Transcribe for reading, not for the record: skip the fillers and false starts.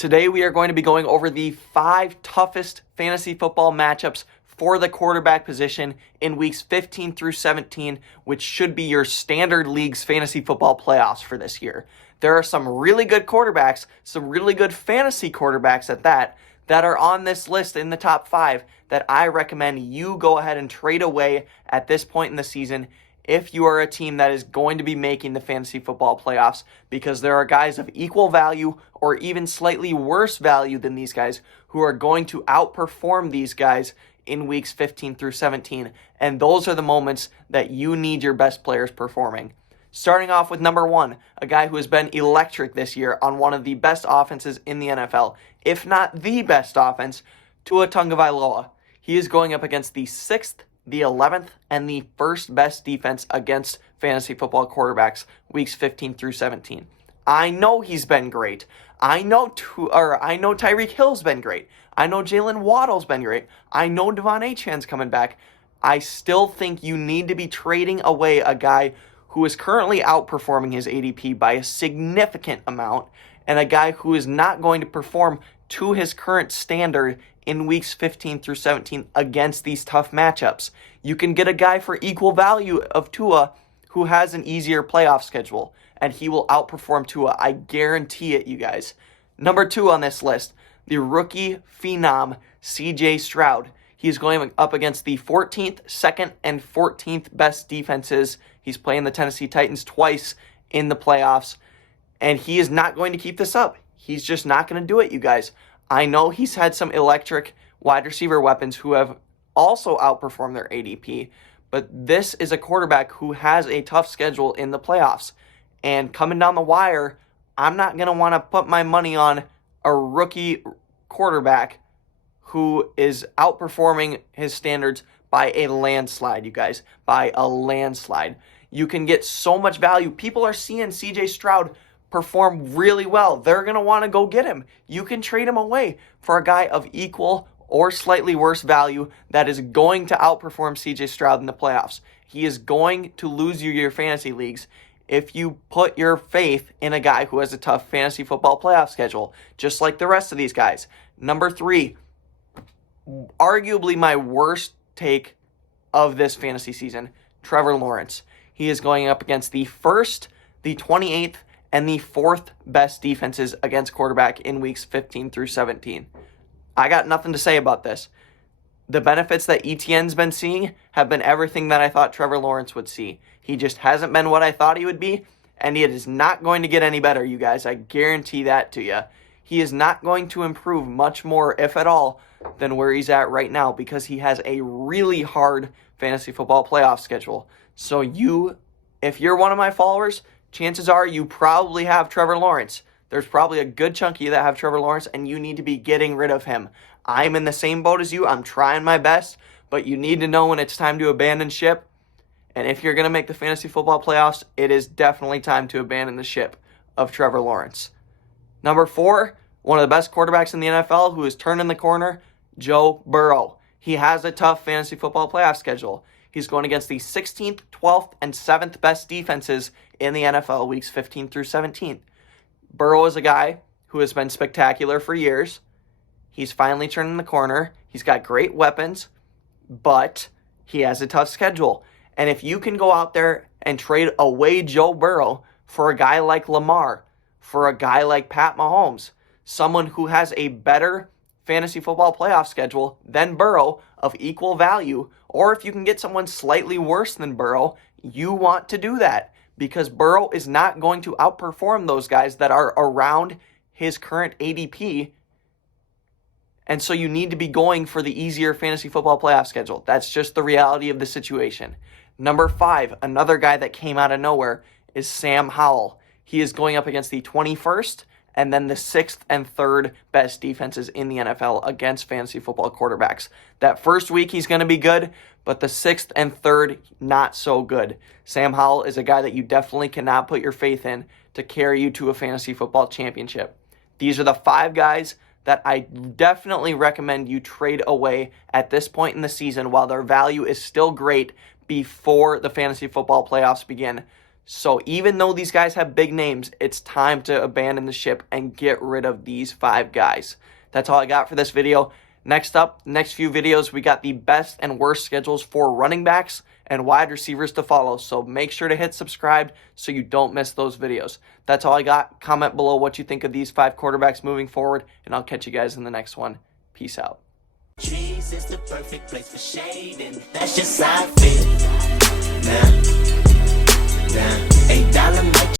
Today we are going to be going over the 5 toughest fantasy football matchups for the quarterback position in weeks 15 through 17, which should be your standard league's fantasy football playoffs for this year. There are some really good quarterbacks, some really good fantasy quarterbacks at that are on this list in the top 5 that I recommend you go ahead and trade away at this point in the season if you are a team that is going to be making the fantasy football playoffs, because there are guys of equal value or even slightly worse value than these guys who are going to outperform these guys in weeks 15 through 17, and those are the moments that you need your best players performing. Starting off with number 1, a guy who has been electric this year on one of the best offenses in the NFL, if not the best offense, Tua Tagovailoa. He is going up against the 6th, the 11th, and the 1st best defense against fantasy football quarterbacks weeks 15 through 17. I know he's been great. I know Tyreek Hill's been great. I know Jalen Waddle's been great. I know Devon Achane's coming back. I still think you need to be trading away a guy who is currently outperforming his ADP by a significant amount, and a guy who is not going to perform to his current standard in weeks 15 through 17 against these tough matchups. You can get a guy for equal value of Tua who has an easier playoff schedule, and he will outperform Tua. I guarantee it, you guys. Number 2 on this list, the rookie phenom, CJ Stroud. He's going up against the 14th, 2nd, and 14th best defenses. He's playing the Tennessee Titans twice in the playoffs, and he is not going to keep this up. He's just not going to do it, you guys. I know he's had some electric wide receiver weapons who have also outperformed their ADP, but this is a quarterback who has a tough schedule in the playoffs. And coming down the wire, I'm not going to want to put my money on a rookie quarterback who is outperforming his standards by a landslide, you guys, by a landslide. You can get so much value. People are seeing CJ Stroud perform really well. They're going to want to go get him. You can trade him away for a guy of equal or slightly worse value that is going to outperform CJ Stroud in the playoffs. He is going to lose you your fantasy leagues if you put your faith in a guy who has a tough fantasy football playoff schedule, just like the rest of these guys. Number 3, arguably my worst take of this fantasy season, Trevor Lawrence. He is going up against the 1st, the 28th, and the 4th best defenses against quarterback in weeks 15 through 17. I got nothing to say about this. The benefits that ETN's been seeing have been everything that I thought Trevor Lawrence would see. He just hasn't been what I thought he would be, and it is not going to get any better, you guys. I guarantee that to you. He is not going to improve much more, if at all, than where he's at right now, because he has a really hard fantasy football playoff schedule. So if you're one of my followers, chances are you probably have Trevor Lawrence. There's probably a good chunk of you that have Trevor Lawrence, and you need to be getting rid of him. I'm in the same boat as you. I'm trying my best, but you need to know when it's time to abandon ship. And if you're going to make the fantasy football playoffs, it is definitely time to abandon the ship of Trevor Lawrence. Number 4, one of the best quarterbacks in the NFL who is turning the corner, Joe Burrow. He has a tough fantasy football playoff schedule. He's going against the 16th, 12th, and 7th best defenses in the NFL weeks 15 through 17. Burrow is a guy who has been spectacular for years. He's finally turning the corner. He's got great weapons, but he has a tough schedule. And if you can go out there and trade away Joe Burrow for a guy like Lamar, for a guy like Pat Mahomes, someone who has a better fantasy football playoff schedule than Burrow of equal value, or if you can get someone slightly worse than Burrow, you want to do that, because Burrow is not going to outperform those guys that are around his current ADP. And so you need to be going for the easier fantasy football playoff schedule. That's just the reality of the situation. Number 5, another guy that came out of nowhere, is Sam Howell. He is going up against the 21st and then the 6th and 3rd best defenses in the NFL against fantasy football quarterbacks. That first week he's going to be good, but the 6th and 3rd, not so good. Sam Howell is a guy that you definitely cannot put your faith in to carry you to a fantasy football championship. These are the 5 guys that I definitely recommend you trade away at this point in the season while their value is still great before the fantasy football playoffs begin. So even though these guys have big names, it's time to abandon the ship and get rid of these 5 guys. That's all I got for this video. Next up, next few videos, we got the best and worst schedules for running backs and wide receivers to follow. So make sure to hit subscribe so you don't miss those videos. That's all I got. Comment below what you think of these 5 quarterbacks moving forward, and I'll catch you guys in the next one. Peace out. Trees is the perfect place for shade, and that's just how I feel. Nah, $8 might